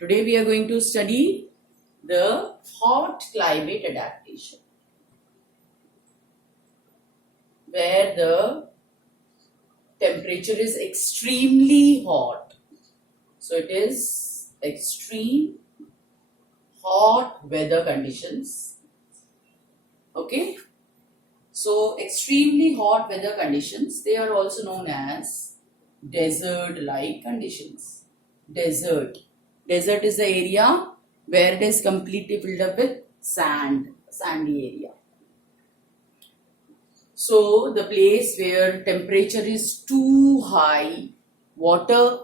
Today we are going to study the hot climate adaptation, where the temperature is extremely hot. So it is extreme hot weather conditions. Okay. So extremely hot weather conditions, they are also known as desert-like conditions. Desert is the area where it is completely filled up with sandy area. So the place where temperature is too high, water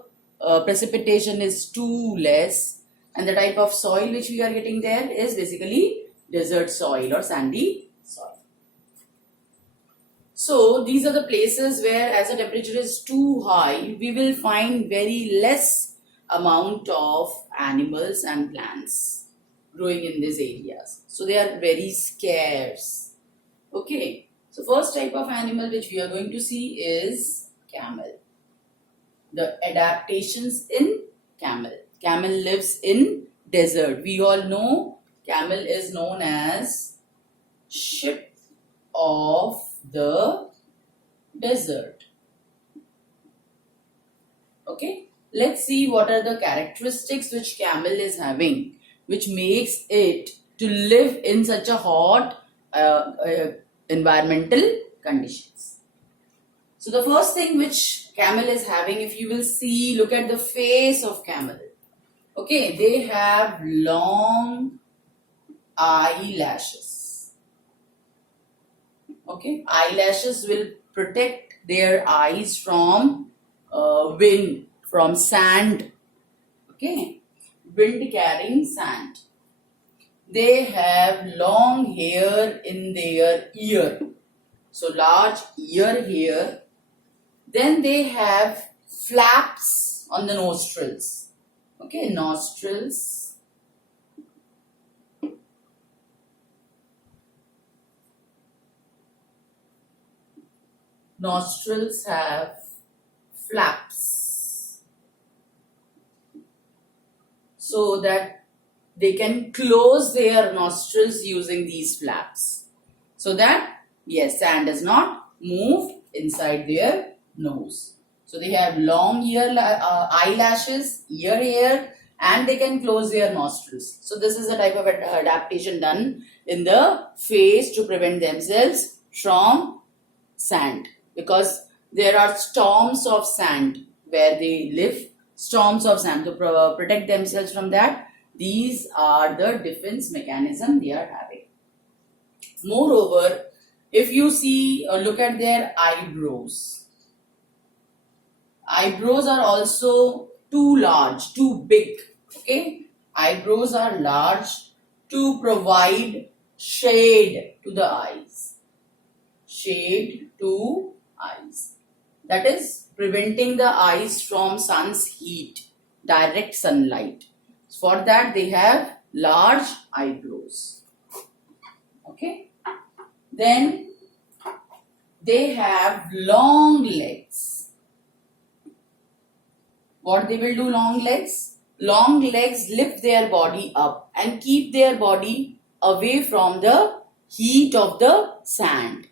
precipitation is too less, and the type of soil which we are getting there is basically desert soil or sandy soil. So these are the places where, as the temperature is too high, we will find very less amount of animals and plants growing in these areas. So they are very scarce. Okay. So first type of animal which we are going to see is camel. The adaptations in camel. Camel lives in desert. We all know camel is known as ship of the desert. Okay. Let's see what are the characteristics which camel is having, which makes it to live in such a hot environmental conditions. So the first thing which camel is having, if you will see, look at the face of camel. Okay, they have long eyelashes. Okay, eyelashes will protect their eyes from wind, from sand. Okay, wind carrying sand. They have long hair in their ear, so large ear hair. Then they have flaps on the nostrils. Okay, nostrils. Nostrils have flaps, so that they can close their nostrils using these flaps, so that yes, sand does not move inside their nose. So they have long eyelashes, ear hair, and they can close their nostrils. So this is a type of adaptation done in the face to prevent themselves from sand, because there are storms of sand where they live. Storms of sand, to protect themselves from that, these are the defense mechanism they are having. Moreover, if you see or look at their eyebrows, eyebrows are also too large, too big. Okay, eyebrows are large to provide shade to the eyes. Shade to eyes. That is preventing the eyes from sun's heat, direct sunlight. For that they have large eyebrows. Okay. Then they have long legs. What they will do, long legs? Long legs lift their body up and keep their body away from the heat of the sand.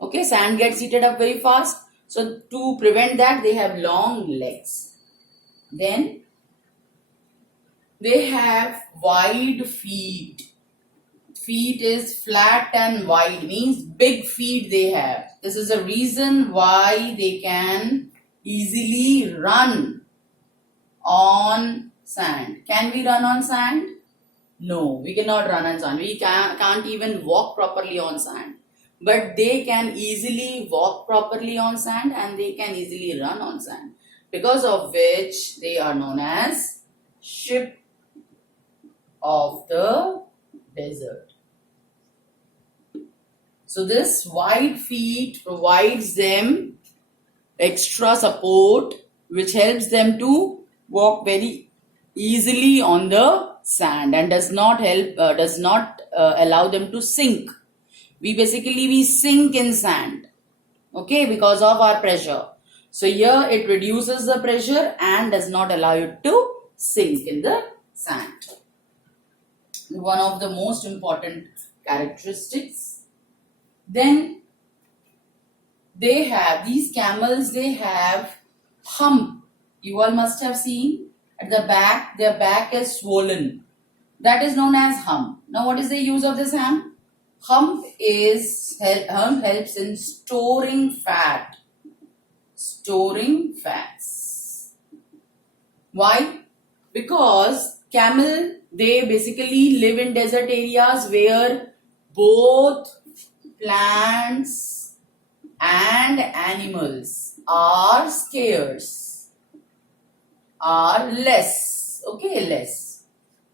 Okay, sand gets heated up very fast. So to prevent that, they have long legs. Then they have wide feet. Feet is flat and wide, means big feet they have. This is the reason why they can easily run on sand. Can we run on sand? No, we cannot run on sand. We can't even walk properly on sand. But they can easily walk properly on sand and they can easily run on sand, because of which they are known as ship of the desert. So this wide feet provides them extra support, which helps them to walk very easily on the sand and does not allow them to sink. We sink in sand, okay, because of our pressure. So here it reduces the pressure and does not allow you to sink in the sand. One of the most important characteristics. Then these camels, they have hump. You all must have seen at the back, their back is swollen. That is known as hump. Now what is the use of this hump? Hump helps in storing fat. Storing fats. Why? Because camel, they basically live in desert areas where both plants and animals are scarce, are less. Okay, less.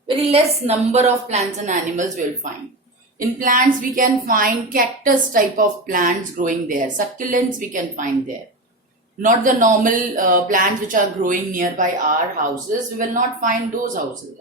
Very less number of plants and animals we'll find. In plants, we can find cactus type of plants growing there. Succulents we can find there. Not the normal plants which are growing nearby our houses. We will not find those houses,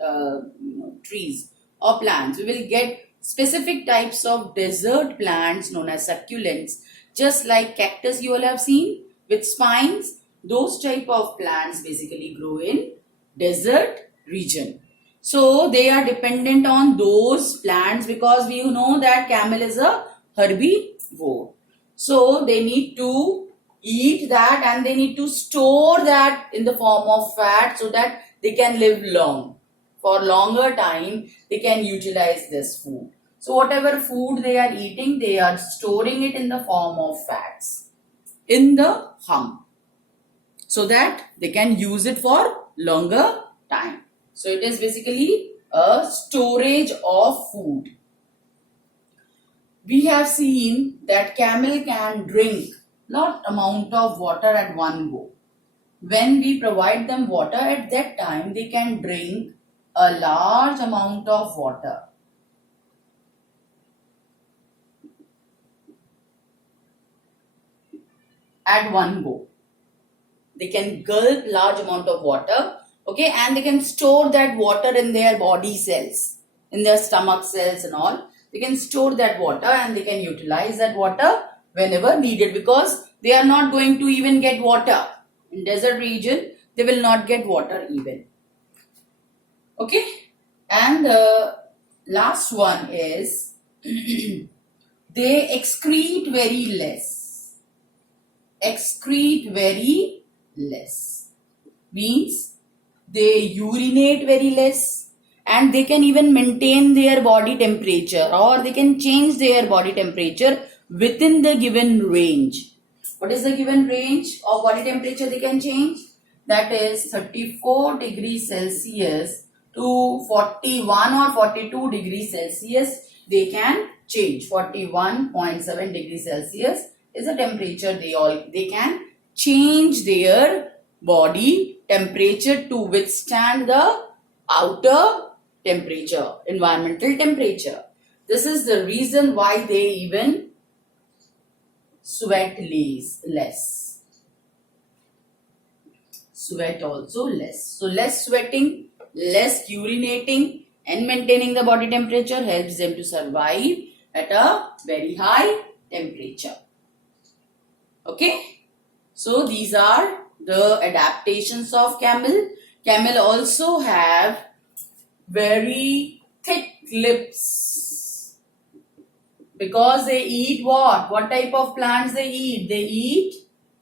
trees or plants. We will get specific types of desert plants known as succulents. Just like cactus you all have seen with spines. Those type of plants basically grow in desert region. So they are dependent on those plants because we know that camel is a herbivore. So they need to eat that and they need to store that in the form of fat so that they can live long. For longer time, they can utilize this food. So whatever food they are eating, they are storing it in the form of fats in the hump so that they can use it for longer time. So it is basically a storage of food. We have seen that camel can drink lot amount of water at one go. When we provide them water at that time, they can drink a large amount of water. At one go. They can gulp large amount of water. Okay, and they can store that water in their body cells, in their stomach cells and all. They can store that water and they can utilize that water whenever needed because they are not going to even get water. In desert region, they will not get water even. Okay, and the last one is they excrete very less. Excrete very less means they urinate very less and they can even maintain their body temperature or they can change their body temperature within the given range. What is the given range of body temperature they can change? That is 34 degrees Celsius to 41 or 42 degrees Celsius they can change. 41.7 degrees Celsius is the temperature they can change their body temperature to withstand the outer temperature, environmental temperature. This is the reason why they even sweat less. Sweat also less. So less sweating, less urinating and maintaining the body temperature helps them to survive at a very high temperature. Okay. So these are the adaptations of camel. Camel also have very thick lips because they eat what? What type of plants they eat? They eat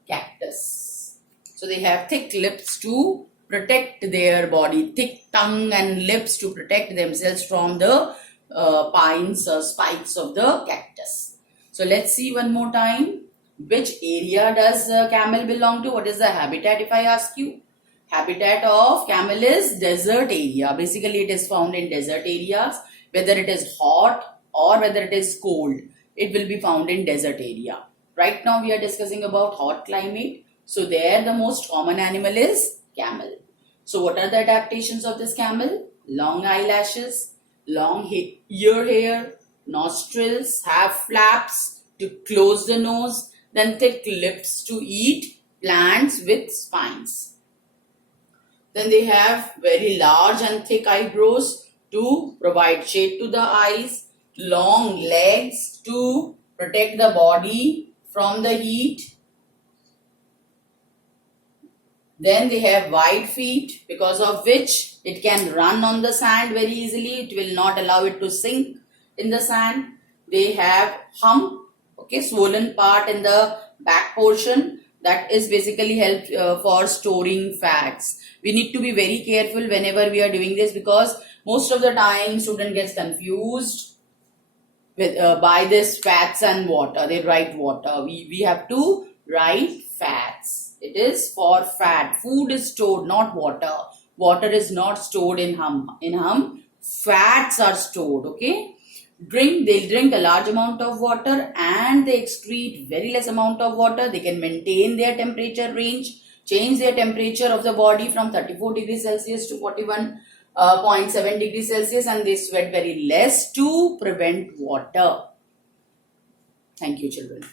cactus. So they have thick lips to protect their body, thick tongue and lips to protect themselves from the pines or spikes of the cactus. So let's see one more time. Which area does camel belong to? What is the habitat if I ask you? Habitat of camel is desert area. Basically it is found in desert areas. Whether it is hot or whether it is cold, it will be found in desert area. Right now we are discussing about hot climate. So there the most common animal is camel. So what are the adaptations of this camel? Long eyelashes, long ear hair, nostrils, have flaps to close the nose, then thick lips to eat plants with spines. Then they have very large and thick eyebrows to provide shade to the eyes, long legs to protect the body from the heat, Then they have wide feet, because of which it can run on the sand very easily. It will not allow it to sink in the sand. They have hump, okay, swollen part in the back portion. That is basically help for storing fats. We need to be very careful whenever we are doing this, because most of the time student gets confused with by this fats and water. They write water. We have to write fats. It is for fat. Food is stored, not water. Water is not stored in hump. In hump, fats are stored. Okay. They'll drink a large amount of water and they excrete very less amount of water. They can maintain their temperature range, change their temperature of the body from 34 degrees Celsius to 41.7 degrees Celsius, and they sweat very less to prevent water. Thank you, children.